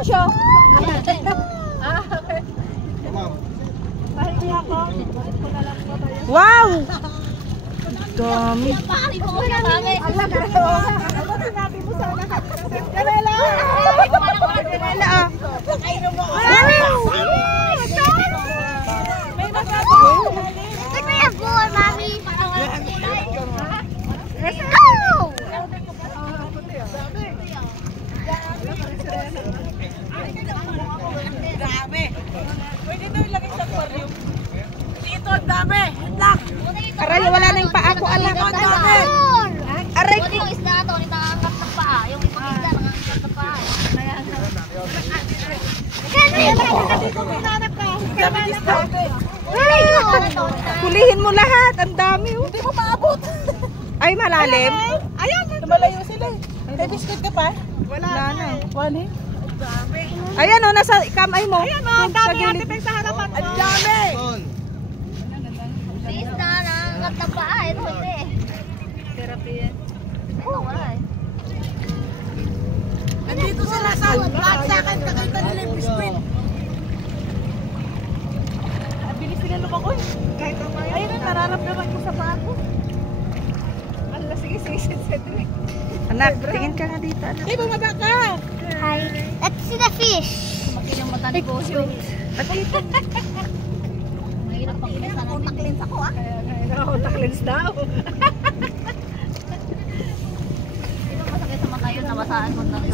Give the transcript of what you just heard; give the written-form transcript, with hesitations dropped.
negosyo. Wow! Dami. Aray, wala na yung paa ko, alam. Aray ko. Yung isda ito, nangangat ng paa. Yung ibang isda, nangangat ng paa. Kulihin mo lahat, ang dami. Hindi mo maabot. Ay, malalim. Ayan, malayo sila eh. May biscuit ka pa? Wala na. Wala. Ayan o, nasa kamay mo. Ayan o, ang dami natin pa sa harapan mo. Ang dami! May isda, nangangat ng paa. Ito hindi. Therapy yan. Ito wala eh. Nandito sila sa lahat sa akin. Kakita nila yung biscuit. Ang bilis nila lumakoy. Kahit ang mga. Ayun ang nararamdaman ko sa paa ko. Ala, sige, Cedric. Anak, tingin ka nga dito. Anak. Hey, bumaba ka! Hi. Let's see the fish. Makin yung mata ni Bosyo. Mahirap pang inasa natin. Contact lens ako ah. Contact lens daw. Sino masakit sa mata yun? Nabasaan mo ng